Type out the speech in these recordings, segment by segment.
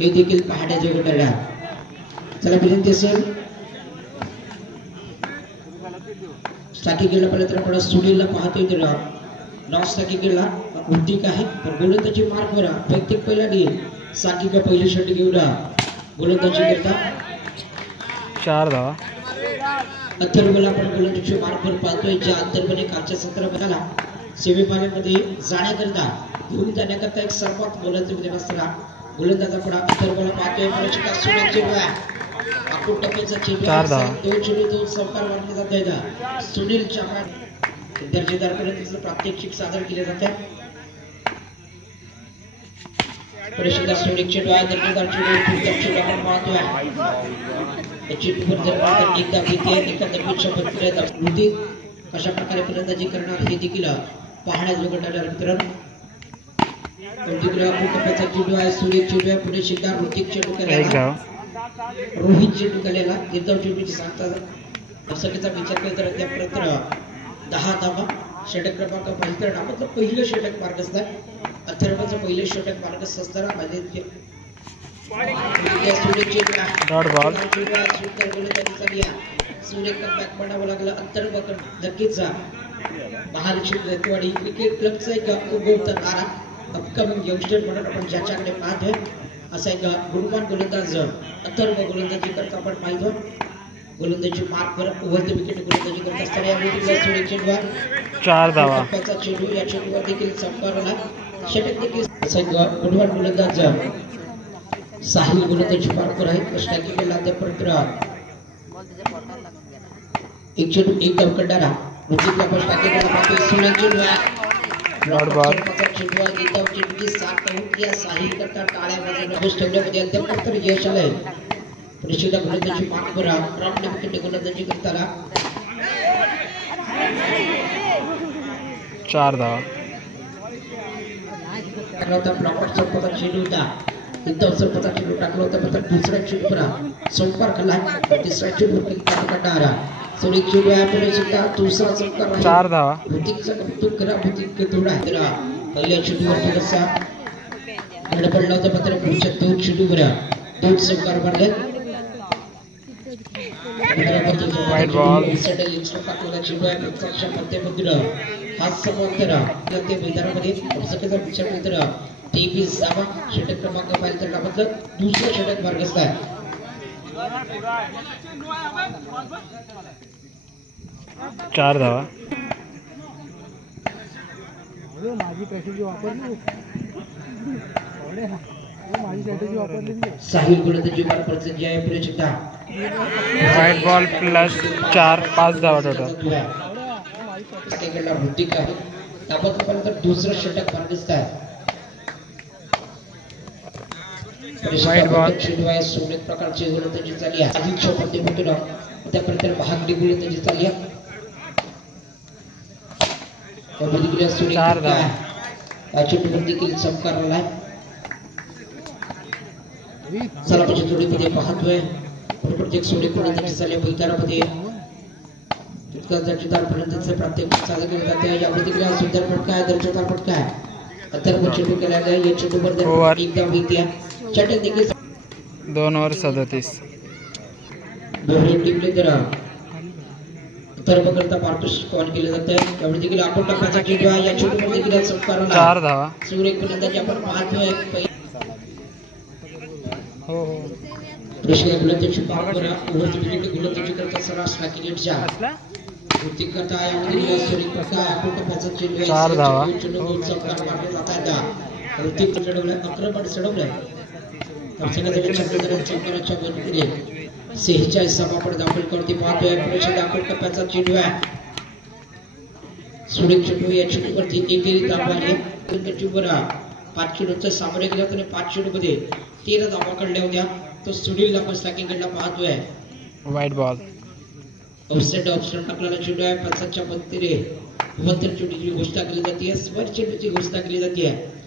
हे देखील पाहण्याजोगं ठरला. चला विनंती असेल स्टाकी केला पर्यंत आपण सुनीलला पाहतोय तर नॉन स्टाकी केला उद्दिक आहे पण गोलंदाजी मार्क वर प्रत्येक पहिल्याने साकी का पहिली षटक घेऊन गोलंदाजी करता 4 धावा. अथर्वला आपण गोलंदाजी मार्क वर पाहतोय ज्या अथर्वने कालच्या सत्रामध्ये सेमीफायनल मध्ये जाण्याकरता घेऊन जाण्याकरता एक सर्वात मोलाचे विजय असताना गोलंदाज आपण अथर्वला पाहतोय परीक्षका सुनीलची आपण टप्प्याचा चेंडू 2 चेंडू 2 संकार मारले जात आहेत. सुनीलच्या दर्जेदारपर्यंत प्रात्यक्षिक सादर केले जाते. परीक्षका सुनील चेंडू आहे दर्जेदार चेंडू आपण पाहतोय चेंडूवर जर एकदा भीती आहे एका दरम्यानच्या पत्रिकेत होती कशा प्रकारे फलंदाजी करणार हे देखील पाहण्याजोगं ठरणार. मित्रांनो टप्प्याचा चेंडू आहे सुनील चेंडू आहे पुढे शिकदार ऋतिक चेंडू करायला रोहित चेंडू केलेला निर्धाव चेंडूची सांगता सगळ्याचा विचार केला तर त्यापर्यंत 10 धावा. षटक क्रमांक पहिलं नावातलं पहिलं षटक मार्ग असतात अथर्वचं पहिलं षटक मार्ग असताना माझे सूर्य कमबॅक म्हणावं लागलं अथर्व नक्कीच महालक्ष्मी रतवाडी क्रिकेट क्लबचा एक उगवतारा अपकमिंग यंगस्टर म्हणून आपण ज्याच्याकडे पाहतोय असा एक गुणवान गोलंदाज अथर्व गोलंदाजी करता आपण पाहिलं. गोलंदाजी मार्कवर ओव्हर द विकेट गोलंदाजी करत असताना यावेळी चेंडूवर 4 धावा. टप्प्याचा चेंडू या चेंडूवर देखील संपारला षटक देखील असा एक गुणवान गोलंदाज साहिल गोलंदाजी मार्कवर आहे. स्ट्रायकिंग केला त्यापर्यंत एक चेंडू एक धाव करणारा ऋतिकला पण स्ट्रायकिंग केला पाहतोय सुनील चेंडू नॉट बॉल चेंडू गीताव चेंडूची 7 आउट किया साहिल करता टाळ्या वाजवून ठेवण्यामध्ये अद्याप यश आलंय. परीक्षेला गोलंदाजी मार्कवर क्रॉप विकेट गोलंदाजी करताना 4 धावा. प्रॉपर संपता चेंडू होता एकदम संपता चेंडू टाकला होता पण दुसऱ्या चेंडूवर संपर्क केला तिसऱ्या चेंडूवर काढणारा सुनील चेंडू आहे पुढे सुद्धा दुसरा संपर्क 4 धावा. ऋतिकचा कौतुक करा ऋतिक थोडा तर पहिल्या चेंडूवर थोडासा गडबडला होता मात्र पुढच्या 2 चेंडूवर 2 संकार मारले. वाईट बॉल हाच समांतर ते मैदानामध्ये सगळ्याचा विचार केला तर 23 धावा. षटक क्रमांक पाहिलं तर नावातलं दुसरं षटक मार्गस्थ आहे. 4 धावा. साहिल गोलंदाजी मार्फत जे आहे पुढे सुद्धा वाईट बॉल प्लस 4 5 धावा टोटल. ऋतिक आहे त्याबद्दल दुसरं षटक मार्गस्थ आहे. वाईट बॉल चेंडू आहे सोनेत प्रकारची गोलंदाजी झाली आहे आधीच्या पद्धतीतून त्यापर्यंत महागडी गोलंदाजी झाली आहे. 4 धावा. चेंडूवर देखील संस्कार आलाय. सलामीच्या जोडीमध्ये पाहतोय प्रत्येक सोडे गोलंदाजी झाली मैदानामध्ये तितका दर्जेदार फलंदाजीचा प्रात्यक्षिक सादर केले जाते. यामध्ये देखील सुंदर फटका आहे दर्जेदार फटका आहे अथर्व चेंडू केला आहे या चेंडूवर एकदा विकल्या षटक देखील 2 ओव्हर 37 दोन्ही टीमने तर अथर्व करता पारितोषिक कॉल केले जाते. यामध्ये देखील आपण टप्प्याचा चेंडू आहे या चेंडूवर देखील संस्कार 4 धावा. सूर्य गोलंदाजी आपण पाहतोय हो प्रश्न गोलंदाजी मार्कवर ओव्हर विकेट गोलंदाजी करत असताना स्ट्रायकिंगच्या ऋतिक करता यामध्ये सूर्य करता आपण टप्प्याचा चेंडू 4 धावा. चेंडू संस्कार मारले जात आहेत. ऋतिक चढवलं आक्रमण चढवलंय चौकाराच्या वरती 46 धावा दाखल करते पाहतोय प्रश्न दाखल टप्प्याचा चेंडू आहे सुरेख चेंडू या चेंडूवरती एकेरी धावा आली. चेंडूवर 5 चेंडूचा सामोरे गेला तर 5 चेंडूमध्ये 13 धावा काढल्या होत्या. तो सुनीलला पण स्ट्रायकिंग कडला पाहतोय. वाईट बॉल ऑफसाइड टाकलेला चेंडू आहे 5च्या पत्तीने 72 चेंडूची घोषणा केली जाते. स्वर चेंडूची घोषणा केली जाते.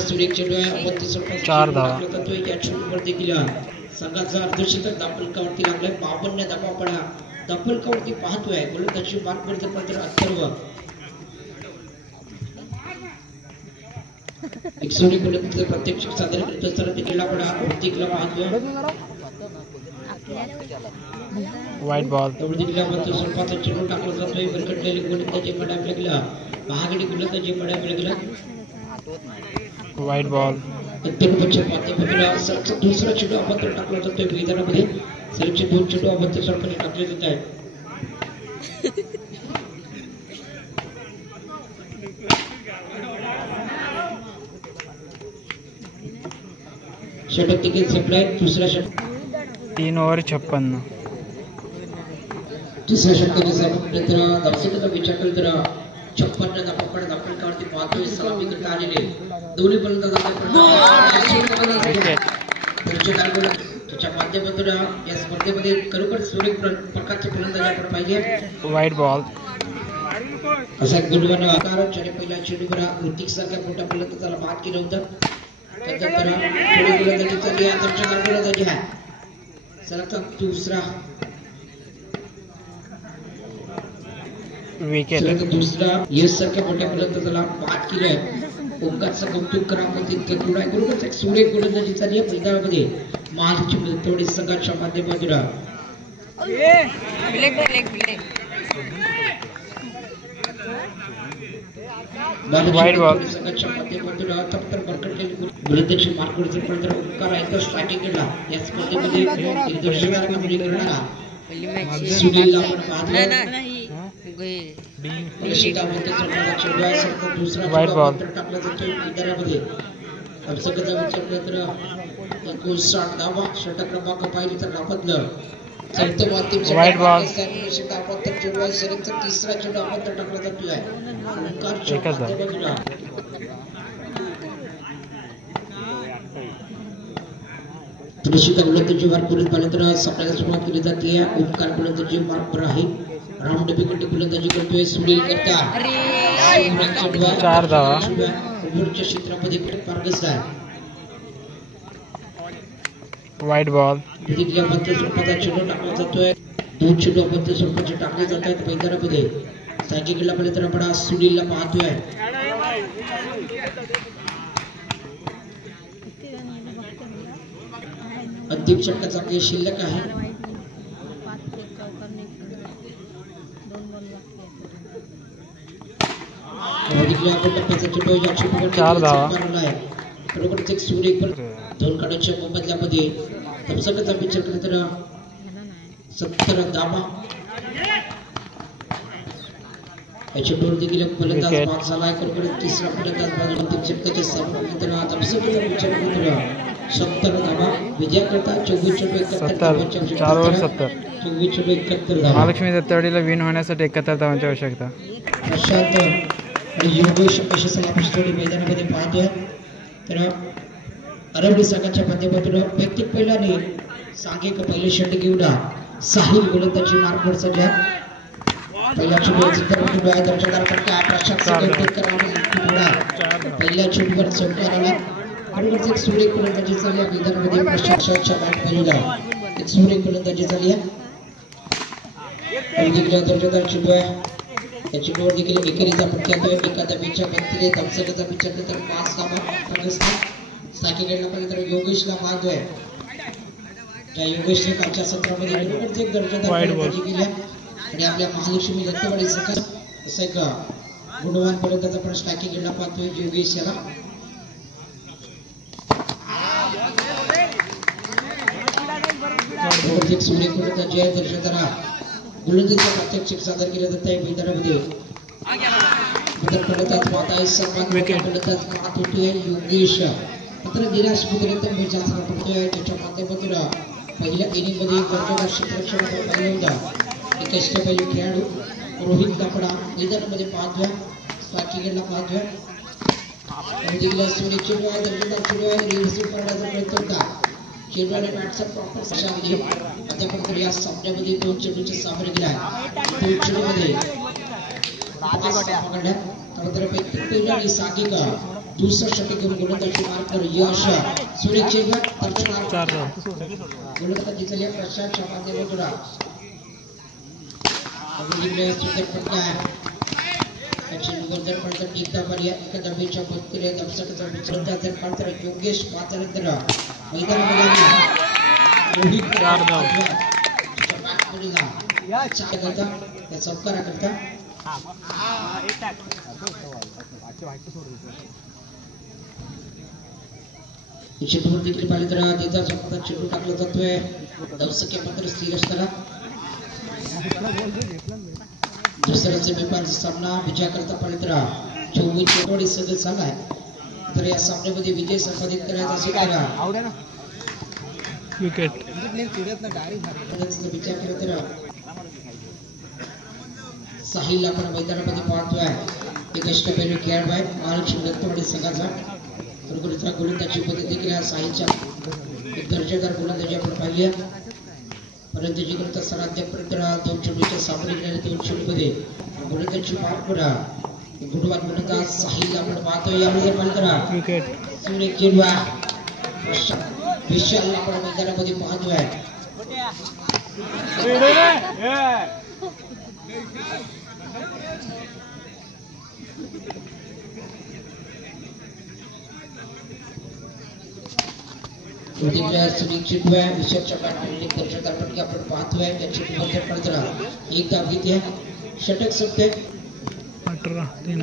सुरेख चेंडू आहे 4 धावा. या चेंडूवर देखील संघाचा अर्धशतक दापलकावरती लागलाय. 52 धावा पडा दापलकावरती पाहतोय गोलंदाजी मार्कवर अथर्व एक सोनी गोलंदाज प्रत्यक्ष सादर करत असताना तिकडला पडा प्रतीकला पाहतोय वाईट बॉल प्रतीकला पाहतो स्वरूपाचा चेंडू टाकला जातोय बरकटलेली गोलंदाजी मडाम लागला महागडी गोलंदाजी मडाम लागला वाईट बॉल अत्यंत माध्यमातून सलग दुसरा चेंडू अभद्र टाकला जातोय मैदानामध्ये सलगचे 2 चेंडू अभद्र स्वरूपाने टाकले जात आहेत षटक देखील संपलाय दुसरा षटक 3 ओव्हर 56 दुसऱ्या षटकाचा मित्र दर्शकाचा विचार केला तर 56 धावांकडे धावफलकावरती पाहतोय सलामी करता आलेले दोन्ही गोलंदाज त्याच्या माध्यमातून या स्पर्धेमध्ये खरोखर सुरेख प्रकारचे गोलंदाज आपण पाहिजे वाईट बॉल असा गुणवान आकार ज्याने पहिला चेंडूवर ऋतिक सारख्या मोठ्या गोलंदाजाला बाद केलं होतं त्यानंतर पुढे गोलंदाजी चालली आहे दर्शकाला गोलंदाजी आहे सलगचा दुसरा विकेट दुसरा यश सारख्या मोठ्या गोलंदाजाला बाद केलंय ओंकारचं कौतुक करावं तितकं थोडं आहे बरोबर एक सुरेख गोलंदाजी चालली आहे मैदानामध्ये महाराष्ट्र तेवढी संघाच्या माध्यमातून वाईट बॉल संघाच्या माध्यमातून तर बरकटलेली गोलंदाजी मार्कवरती पडणार ओंकार आहे तर स्ट्रायकिंग केला या स्पर्धेमध्ये दिग्दर्शकाला कामगिरी करणारा सुनीलला आपण पाहतोय वाईट बॉल टाकला जातोय मैदानामध्ये दर्शकाचा विचार केला तर 59 धावा षटक क्रमांक पाहिली तर नापदलं चौथं माध्यम वाईट बॉल सलगचा तिसरा चेंडू अभद्र टाकला जातोय तुळशीचा गोलंदाजी मार्क पुढील पाहिल्यानंतर सामन्याला सुरुवात केली जाते ओंकार गोलंदाजी मार्कवर आहे राऊंड बिकट गोलंदाजी करतोय सुनील करता 4 धावा ओव्हरच्या क्षेत्रामध्ये पारदर्शक आहे वाईट बॉल विधिज्ञ बद्दल स्वरूपाचा चेंडू टाकला जातोय 2 चेंडू बद्दल स्वरूपाचे टाकले जात आहेत मैदानामध्ये सायकीकडला पहिले तर आपण सुनीलला पाहतोय अंतिम षटकाचा खेळ शिल्लक आहे बरोबरच एक सुरेख पण 2 काढायच्या मोबदल्यामध्ये दर्शकाचा विचार केला तर 70 धावा याचे डोल देखील फलंदाज बाद झालाय बरोबर तिसरा फलंदाज बाद अंतिम षटकाच्या समाप्तीनंतर दर्शकाचा विचार केला तर 70 धावा विजयाकरता 24 धावा महालक्ष्मी दत्तवाडीला विन होण्यासाठी 71 धावांची आवश्यकता प्रशांत आणि योगेश अशी सलामी मैदानामध्ये पाहतोय तर अरवली संघाच्या माध्यमातून वैयक्तिक पहिल्याने सांघिक पहिले षटक घेऊन साहिल गोलंदाजी मार्कवर सध्या पहिला चेंडू आहे दर्शकांकडे पहिल्या चेंडूवर चौकार आला बरोबरच एक सुरेख गोलंदाजी चालली आहे मैदानामध्ये प्रशांतच्या बॅट पहिला एक सुरेख गोलंदाजी झाली आहे दर्शकांचा चेंडू आहे या चेंडूवर देखील एकेरीचा फटका येतोय एखाद्या बेच्या बत्तीने दर्शकाचा विचार केला तर 5 धावा साकीकडला पहिले तर योगेशला पाहतोय त्या योगेशने कालच्या सत्रामध्ये बरोबरच एक दर्जेदार गोलंदाजी केली आणि आपल्या महालक्ष्मी दत्तवाडी संघात असं एक गुणवान फलंदाज आपण स्ट्रायकिंगला पाहतोय योगेश याला एक सुरेख गोलंदाजी आहे दर्शकाला गोलंदाजीचा प्रात्यक्षिक सादर केलं जात आहे मैदानामध्ये फलंदाज पाहत आहे सर्वात फलंदाज पाहत होतोय योगेश मात्र निराश पर्यंत मोर्चा सारा पडतोय त्याच्या माध्यमातून पहिल्या इनिंगमध्ये दर्जेदार क्षेत्ररक्षण आपण पाहिलं होतं एक अष्टपैलू खेळाडू रोहित दापडा मैदानामध्ये पाहतोय स्ट्रायकिंगला पाहतोय सुरेख चेंडू आहे दर्जेदार चेंडू आहे रिव्हर्सिंग करण्याचा प्रयत्न होता चेंडू आणि बॅटचा प्रॉपर दिशामध्ये अद्यापर्यंत या सामन्यामध्ये 2 चेंडूचे सामने केला आहे 2 चेंडूमध्ये त्यानंतर पहिल्याने सांघिक दुसरा षटक घेऊन गोलंदाजी मार्कवर यश सुरेख चेंडू गोलंदाजी झाली आहे प्रशांतच्या माध्यमातून चेंडूवर जर पडतात एकदा पर्याय एका धावेच्या बत्तीने दर्शकाचा विचारता जर पडतात योगेश पाचानंतर मैदानामध्ये रोहित चार धाव. या चौकारा करता चेंडूवर देखील पाहिलं तर तिचा स्वतः चेंडू टाकला जातोय दर्शक मात्र स्थिर असताना दुसरा सेमीफायनल सामना विजय करता पाहिलं तर 24 चेंडू सगळं झालाय तर या सामन्यामध्ये विजय संपादित करायचा असेल तर विकेट विचार केला तर साहिल आपण मैदानामध्ये पाहतोय एक अष्टपैलू खेळाडू आहे महालक्ष्मी दत्तवाडी संघाचा बरोबरचा गोलंदाजी पद्धत देखील साहिलच्या एक दर्जेदार गोलंदाजी आपण पाहिली परंतु जिकडे सराध्यापर्यंत 2 चेंडूच्या सामने केलेल्या 2 चेंडूमध्ये गोलंदाजी पार गुडवार गोलंदाज साहिल आपण पाहतोय यामध्ये पाहिलं विकेट सूर्य खेळवा विशाल आपण मैदानामध्ये पाहतोय विशालच्या बॅटमध्ये दर्शक आपण पाहतोय एक धाव घेते षटक संपते 18 3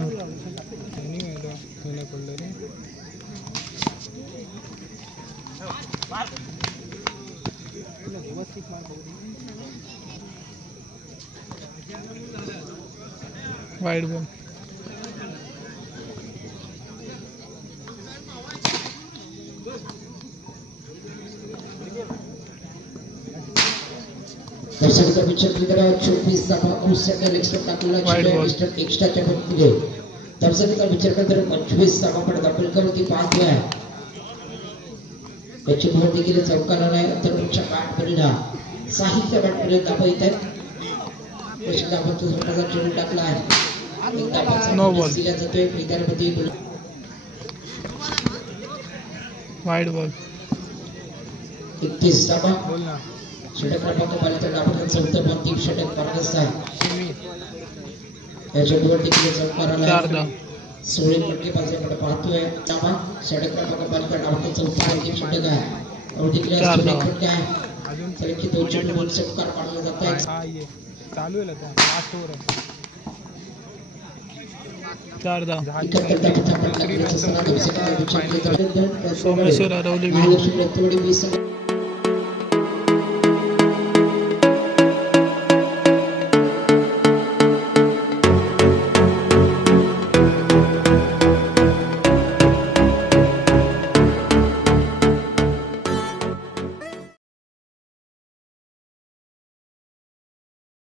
वाइड बॉल दर्शकाचा विचार केला 24 सेकंड एक्स्ट्रा टाकलेला एक्स्ट्राच्या बॅटमध्ये दर्शकाचा विचार केला 25 धावांकडे दाखल करून ती पाहतोय याची भर देखील चौकाला नाही अंतर्गतच्या बॅटपर्यंत साहिलच्या बॅटपर्यंत धावा येत आहेत तशी धावांचा स्वतःचा चेंडू टाकला आहे एक धावांचा दिला जातोय मैदानामध्ये वाइड बॉल 31 धावा षटक क्रमांक पाहिला डावाचा चौथा बॉल 3 षटक मार्गस्थ आहे या चेंडूवर देखील चौकाराला 4 धाव 16 फटकेबाजी आपण पाहतोय डावा षटक क्रमांक पाहिला डावाचा चौथा 3 षटक आहे और देखील फटका आहे तर की 2 चेंडूवर चौकार पाडला जात आहे चालू आहे आता लास्ट ओव्हर 4 धाव सोमेश्वर अरवली